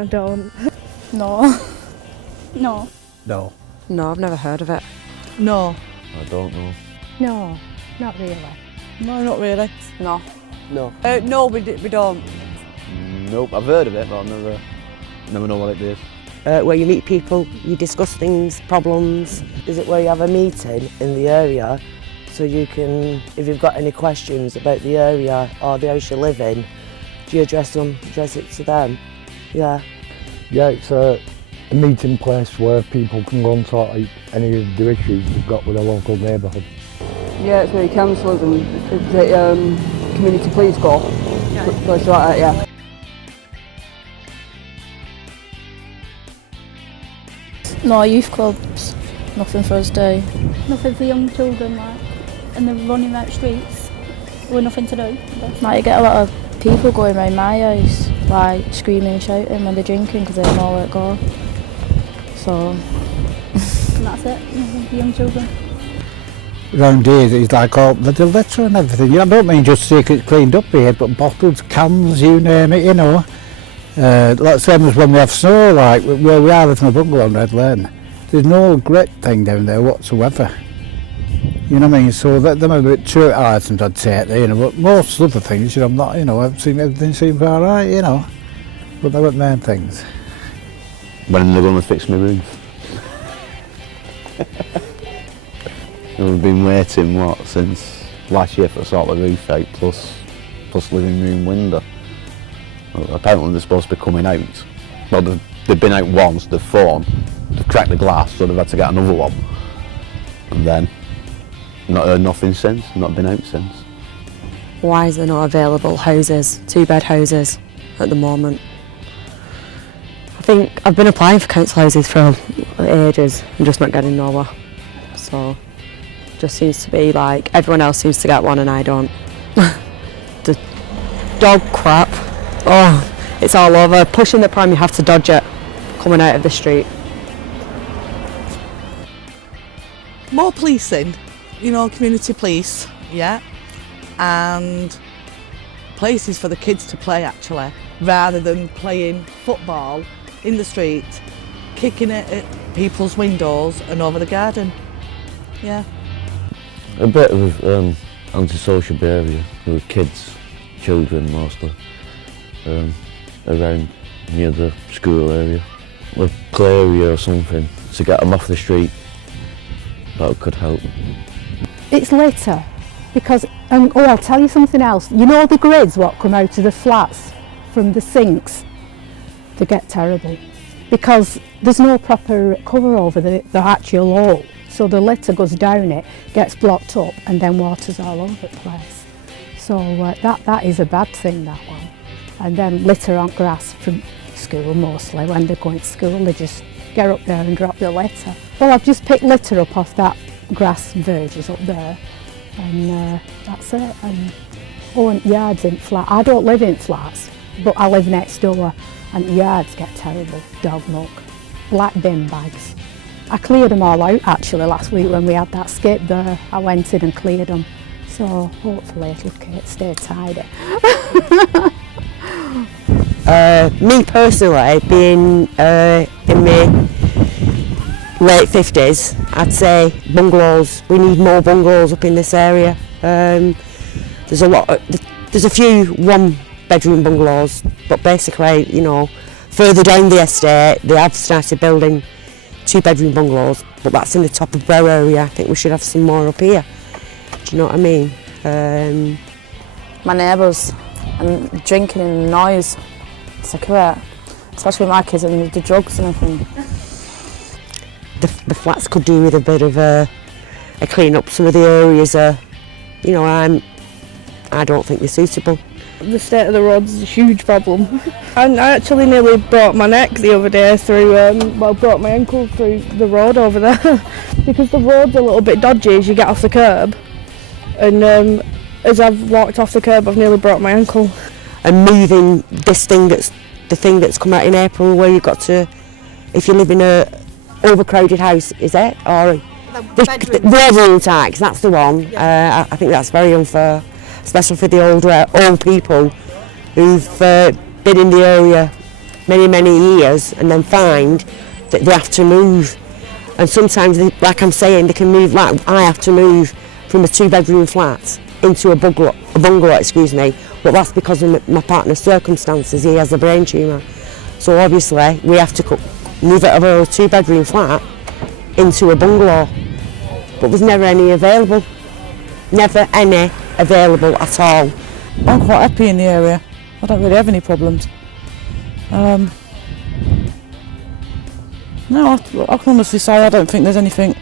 I don't. No. No. No. No, I've never heard of it. No. I don't know. No, not really. No, not really. No. No. No, we don't. Nope, I've heard of it, but I've never know what it is. Where you meet people, you discuss things, problems. Is it where you have a meeting in the area so you can, if you've got any questions about the area or the house you live in, do you address it to them? Yeah. Yeah, it's a meeting place where people can go and sort out any of the issues they've got with their local neighbourhood. Yeah, it's where councillors and the community police go. Places like that, yeah. No youth clubs. Nothing for us to do. Nothing for young children, like, and they're running out streets with nothing to do. Like, you get a lot of people going around my house, like screaming and shouting when they're drinking because they don't know where to go. So. And that's it. Nothing for young children. Round here it's like all the litter and everything. I don't mean just see it cleaned up here, but bottles, cans, you name it, you know. Like same as when we have snow, like where we are living in a bungalow in Red Lane. There's no grit thing down there whatsoever. You know what I mean? So them are a bit true items I'd say, you know, but most other things, you know, I'm not, you know, I've seen everything seems alright, you know. But they weren't main things. When they're going to fix my roof. We've been waiting, since last year for a sort of roof out, plus living room window. Well, apparently they're supposed to be coming out. Well, they've been out once, they've fallen, they've cracked the glass, so they've had to get another one. And then, not heard nothing since, not been out since. Why is there not available houses, 2-bed houses at the moment? I think I've been applying for council houses for ages and just not getting nowhere. So, just seems to be like everyone else seems to get one and I don't. The dog crap, oh, it's all over. Pushing the pram, you have to dodge it coming out of the street. More policing, you know, community police, yeah, and places for the kids to play actually, rather than playing football in the street, kicking it at people's windows and over the garden, yeah. A bit of antisocial behaviour with kids, children mostly, around near the school area. A play area or something to get them off the street, that could help. It's litter because, I'll tell you something else. You know the grids what come out of the flats from the sinks? They get terrible because there's no proper cover over the actual hole. So the litter goes down it, gets blocked up and then water's all over the place. So that is a bad thing, that one. And then litter on grass from school mostly. When they're going to school they just get up there and drop the litter. Well, I've just picked litter up off that grass verges up there and that's it. And yards in flat. I don't live in flats but I live next door and yards get terrible. Dog muck, black bin bags. I cleared them all out actually last week when we had that skip there. I went in and cleared them. So hopefully it'll stay tidy. Me personally, being in my late 50s, I'd say bungalows. We need more bungalows up in this area. There's a few 1-bedroom bungalows, but basically, you know, further down the estate, they have started building 2-bedroom bungalows, but that's in the top of Brow area. I think we should have some more up here. Do you know what I mean? My neighbours and drinking and the noise, sick of it. Especially with my kids and the drugs and everything. The flats could do with a bit of a clean up. Some of the areas are, you know, I don't think they're suitable. The state of the roads is a huge problem. And I actually nearly broke my neck the other day through, broke my ankle through the road over there. Because the road's a little bit dodgy as you get off the curb. And as I've walked off the curb, I've nearly broke my ankle. And moving this thing the thing that's come out in April where you've got to, if you live in a overcrowded house, is it? Or the bedroom tax, that's the one. Yeah. I think that's very unfair. Especially for the old people who've been in the area many years and then find that they have to move. And sometimes, like I'm saying, they can move, like I have to move from a 2-bedroom flat into a bungalow, but that's because of my partner's circumstances. He has a brain tumour. So obviously we have to move out of a 2-bedroom flat into a bungalow. But there's never any available. Never any available at all. I'm quite happy in the area. I don't really have any problems. No, I can honestly say I don't think there's anything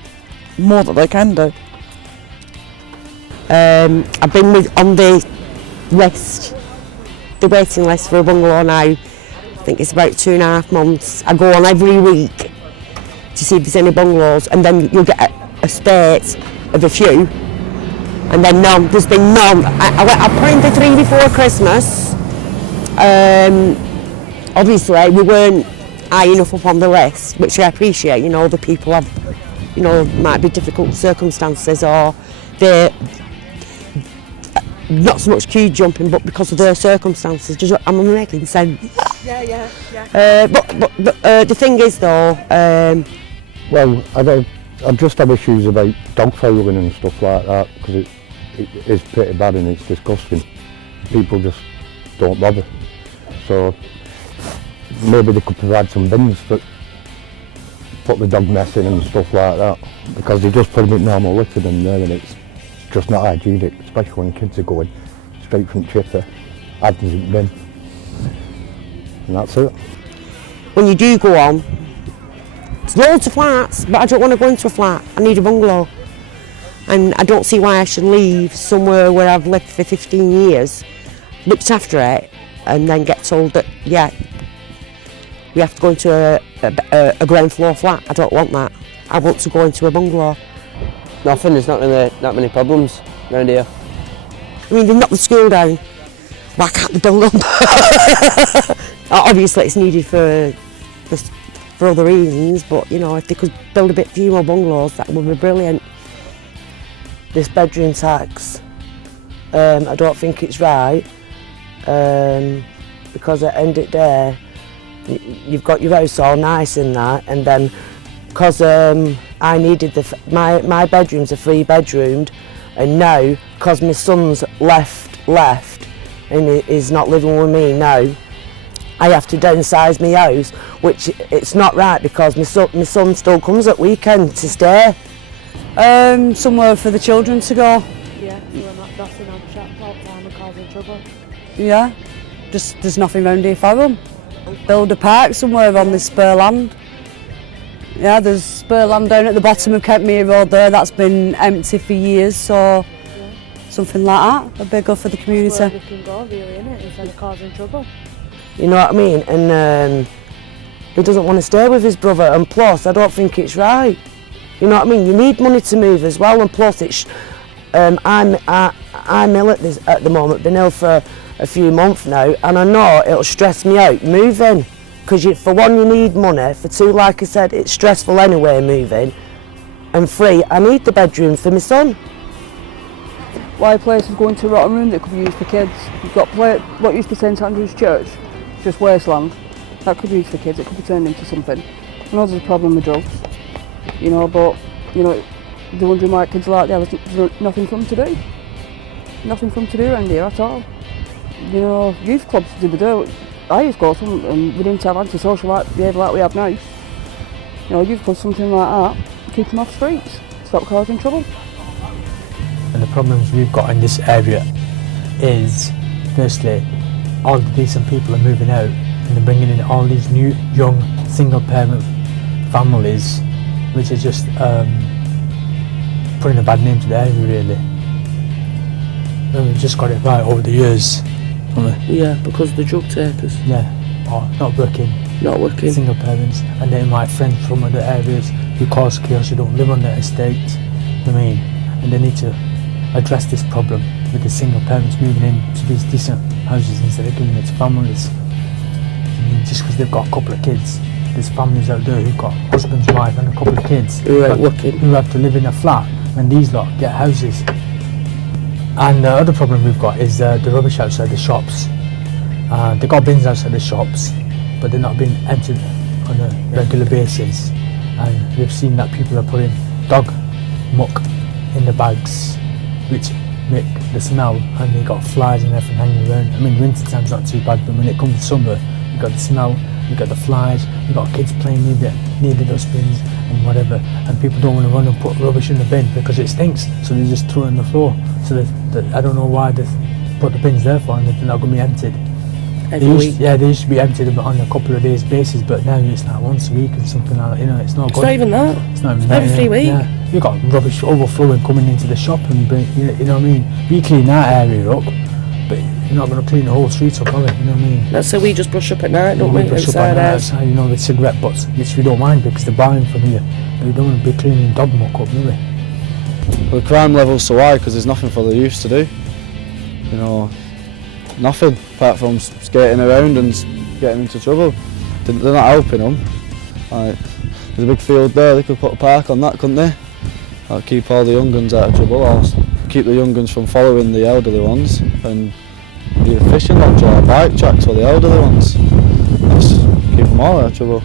more that they can do. I've been on the list, the waiting list for a bungalow now. I think it's about 2.5 months. I go on every week to see if there's any bungalows, and then you'll get a spate of a few, and then none. There's been none. I put in for 3 before Christmas. Obviously, we weren't high enough up on the list, which I appreciate. You know, the people have, you know, might be difficult circumstances, or they're not so much queue jumping, but because of their circumstances. I'm making sense. Yeah. But the thing is, though, well, I just have issues about dog fouling and stuff like that, because it is pretty bad and it's disgusting. People just don't bother. So maybe they could provide some bins that put the dog mess in and stuff like that, because they just put a bit normal litter in there and it's just not hygienic, especially when kids are going straight from chipper, adding it bin, and that's it. When you do go on, there's loads of flats, but I don't want to go into a flat. I need a bungalow, and I don't see why I should leave somewhere where I've lived for 15 years, looked after it, and then get told that, yeah, we have to go into a ground floor flat. I don't want that. I want to go into a bungalow. Nothing, there's not really that many problems around here. I mean, they knocked the school down. Why can't they build up? Obviously, it's needed for other reasons, but you know, if they could build a few more bungalows, that would be brilliant. This bedroom tax, I don't think it's right, because at the end of the day, you've got your house all nice and that, and then because I needed my bedrooms are 3-bedroomed, and now because my son's left and is not living with me now, I have to downsize my house, which it's not right, because my son still comes at weekend to stay. Somewhere for the children to go. Yeah, so not dropping on shop all the time and causing trouble. Yeah, just there's nothing round here for them. Build a park somewhere on this spur land. Yeah, there's spur land down at the bottom of Kentmere Road there, that's been empty for years, so something like that, a bigger for the community. That's where we can go, really, innit, instead of causing trouble. You know what I mean? And he doesn't want to stay with his brother, and plus I don't think it's right. You know what I mean? You need money to move as well, and plus it's I'm ill at the moment, been ill for a few months now, and I know it'll stress me out moving, because for one you need money, for two, like I said, it's stressful anyway moving, and 3, I need the bedroom for my son. Why places going to Rotten Room that could be used for kids? You've got what used to be St Andrew's Church, just wasteland. That could be used for kids, it could be turned into something. I know there's a problem with drugs, you know, but, you know, they're wondering why kids are like that. There's nothing for them to do. Nothing for them to do around here at all. You know, youth clubs did the do. I used to go to some, and we didn't have antisocial behaviour like we have now. You know, youth clubs, something like that, keep them off streets, stop causing trouble. And the problems we've got in this area is, firstly, all the decent people are moving out and they're bringing in all these new, young, single-parent families, which is just putting a bad name to the area, really. And we've just got it right over the years. Yeah, because the drug takers. Yeah, or not working. Single parents, and then my friends from other areas who cause chaos, who don't live on their estates. I mean, and they need to address this problem with the single parents moving into these decent houses instead of giving it to families. I mean, just because they've got a couple of kids, there's families out there who've got husbands, wife, and a couple of kids who have to live in a flat when these lot get houses. And the other problem we've got is the rubbish outside the shops. They've got bins outside the shops, but they're not being entered on a regular basis. And we've seen that people are putting dog muck in the bags, which make the smell, and they got flies and everything hanging around. I mean, winter time's not too bad, but when it comes to summer, you got the smell, you got the flies, you got kids playing near the dustbins and whatever, and people don't want to run and put rubbish in the bin because it stinks, so they just throw it on the floor. So I don't know why they put the bins there for, and they're not going to be emptied. They used to be emptied on a couple of days basis, but now it's like once a week and something like that. You know, it's not good. It's not even that. It's not even that. Every 3 weeks. Yeah. You've got rubbish overflowing coming into the shop, and you know what I mean. We clean that area up, but you're not going to clean the whole street up, are we? You know what I mean? That's so we just brush up at night, don't we? Brush up at night outside, you know, the cigarette butts, which we don't mind because they're buying from here. But we don't want to be cleaning dog muck up, do we? Well, the crime level's so high because there's nothing for the youth to do. You know, nothing apart from skating around and getting into trouble. They're not helping them. Like, there's a big field there, they could put a park on that, couldn't they? That'd keep all the young guns out of trouble, or keep the young guns from following the elderly ones, and either fishing lodge or bike tracks for the elderly ones. Just keep them all out of trouble.